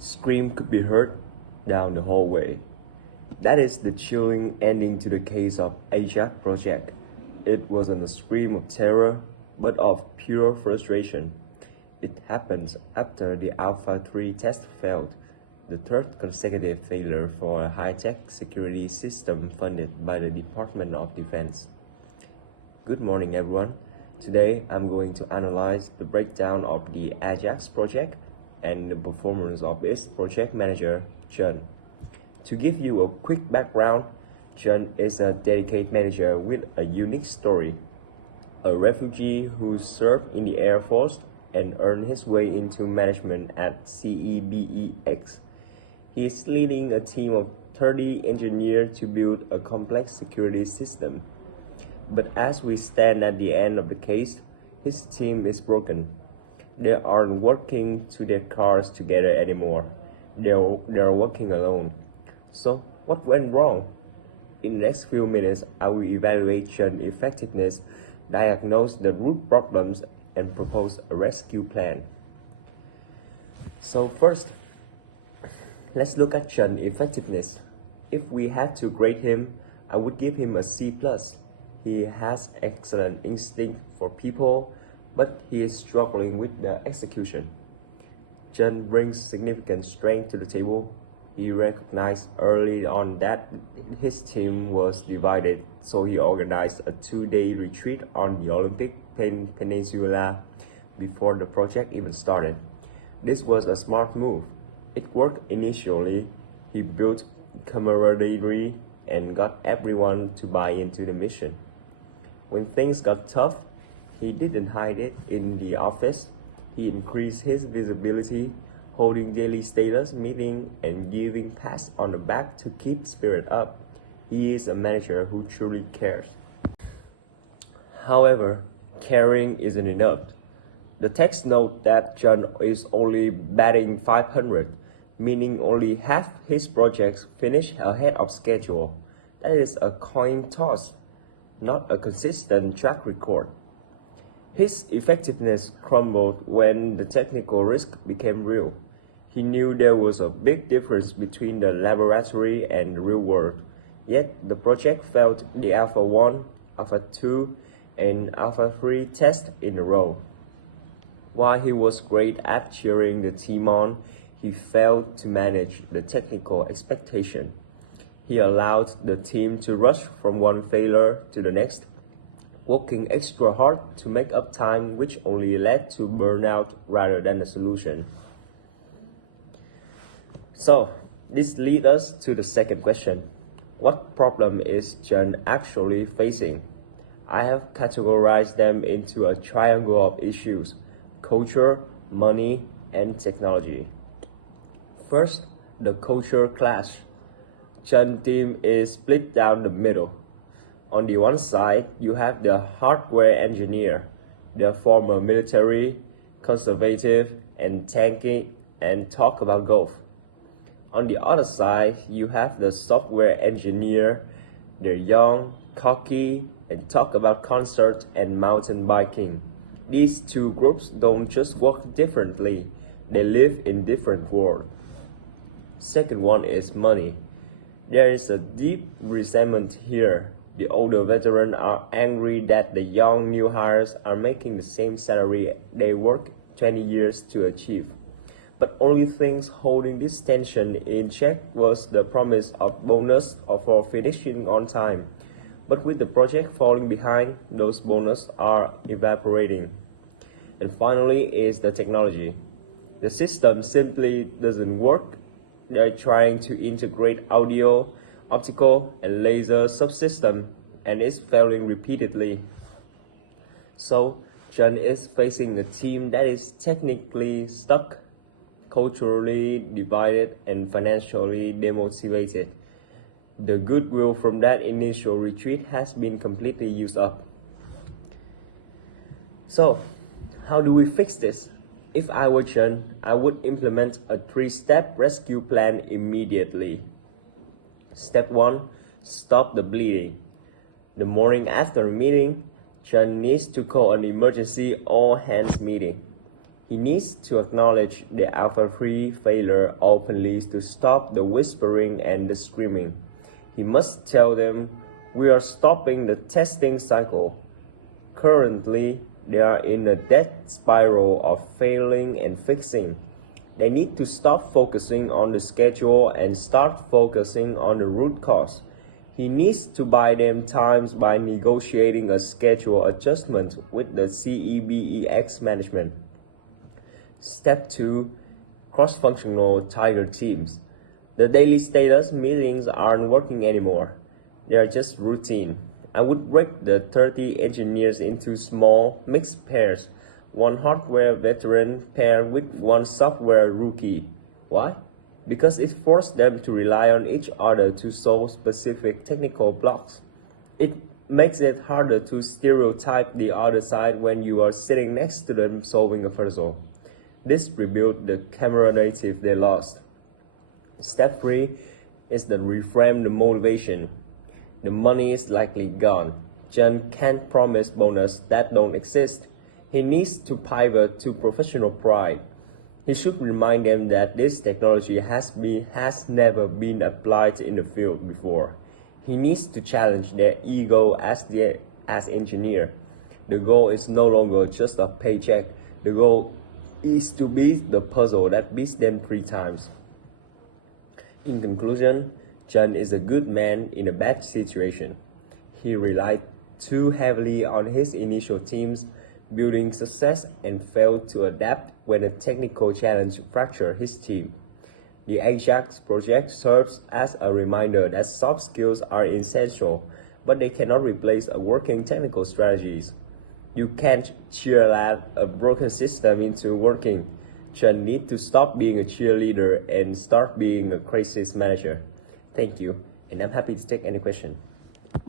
Scream could be heard down the hallway. That is the chilling ending to the case of Ajax project. It wasn't a scream of terror, but of pure frustration. It happened after the Alpha 3 test failed, the third consecutive failure for a high-tech security system funded by the Department of Defense. Good morning, everyone. Today, I'm going to analyze the breakdown of the Ajax project and the performance of its project manager, Chun. To give you a quick background, Chun is a dedicated manager with a unique story. A refugee who served in the Air Force and earned his way into management at CEBEX. He is leading a team of 30 engineers to build a complex security system. But as we stand at the end of the case, his team is broken. They aren't working to their cars together anymore. They're working alone. So, what went wrong? In the next few minutes, I will evaluate Chun's effectiveness, diagnose the root problems, and propose a rescue plan. So first, let's look at Chun's effectiveness. If we had to grade him, I would give him a C+. He has excellent instinct for people, but he is struggling with the execution. Chun brings significant strength to the table. He recognized early on that his team was divided, so he organized a 2-day retreat on the Olympic Peninsula before the project even started. This was a smart move. It worked initially. He built camaraderie and got everyone to buy into the mission. When things got tough, he didn't hide it in the office. He increased his visibility, holding daily status meeting and giving pats on the back to keep spirit up. He is a manager who truly cares. However, caring isn't enough. The text note that Chun is only batting 500, meaning only half his projects finish ahead of schedule. That is a coin toss, not a consistent track record. His effectiveness crumbled when the technical risk became real. He knew there was a big difference between the laboratory and the real world, yet the project failed the Alpha 1, Alpha 2, and Alpha 3 tests in a row. While he was great at cheering the team on, he failed to manage the technical expectation. He allowed the team to rush from one failure to the next, working extra hard to make up time, which only led to burnout rather than a solution. So, this leads us to the second question. What problem is Chun actually facing? I have categorized them into a triangle of issues: culture, money, and technology. First, the culture clash. Chun's team is split down the middle. On the one side, you have the hardware engineer, the former military, conservative, and tanky, and talk about golf. On the other side, you have the software engineer. They're young, cocky, and talk about concerts and mountain biking. These two groups don't just work differently, they live in different worlds. Second one is money. There is a deep resentment here. The older veterans are angry that the young new hires are making the same salary they worked 20 years to achieve. But only things holding this tension in check was the promise of bonus for finishing on time. But with the project falling behind, those bonuses are evaporating. And finally is the technology. The system simply doesn't work. They're trying to integrate audio, optical, and laser subsystem, and it's failing repeatedly. So, Chun is facing a team that is technically stuck, culturally divided, and financially demotivated. The goodwill from that initial retreat has been completely used up. So, how do we fix this? If I were Chun, I would implement a 3-step rescue plan immediately. Step 1. Stop the bleeding. The morning after the meeting, Chun needs to call an emergency all-hands meeting. He needs to acknowledge the alpha-free failure openly to stop the whispering and the screaming. He must tell them, "We are stopping the testing cycle." Currently, they are in a death spiral of failing and fixing. They need to stop focusing on the schedule and start focusing on the root cause. He needs to buy them time by negotiating a schedule adjustment with the CEBEX management. Step 2. Cross-functional Tiger teams. The daily status meetings aren't working anymore. They are just routine. I would break the 30 engineers into small, mixed pairs. One hardware veteran paired with one software rookie. Why? Because it forced them to rely on each other to solve specific technical blocks. It makes it harder to stereotype the other side when you are sitting next to them solving a puzzle. This rebuilt the camaraderie they lost. Step 3 is to reframe the motivation. The money is likely gone. John can't promise bonus that don't exist. He needs to pivot to professional pride. He should remind them that this technology has never been applied in the field before. He needs to challenge their ego as engineer. The goal is no longer just a paycheck. The goal is to beat the puzzle that beats them 3 times. In conclusion, John is a good man in a bad situation. He relied too heavily on his initial teams, building success, and failed to adapt when a technical challenge fractured his team. The Ajax project serves as a reminder that soft skills are essential, but they cannot replace a working technical strategies. You can't cheerlead a broken system into working. Chen needs to stop being a cheerleader and start being a crisis manager. Thank you, and I'm happy to take any question.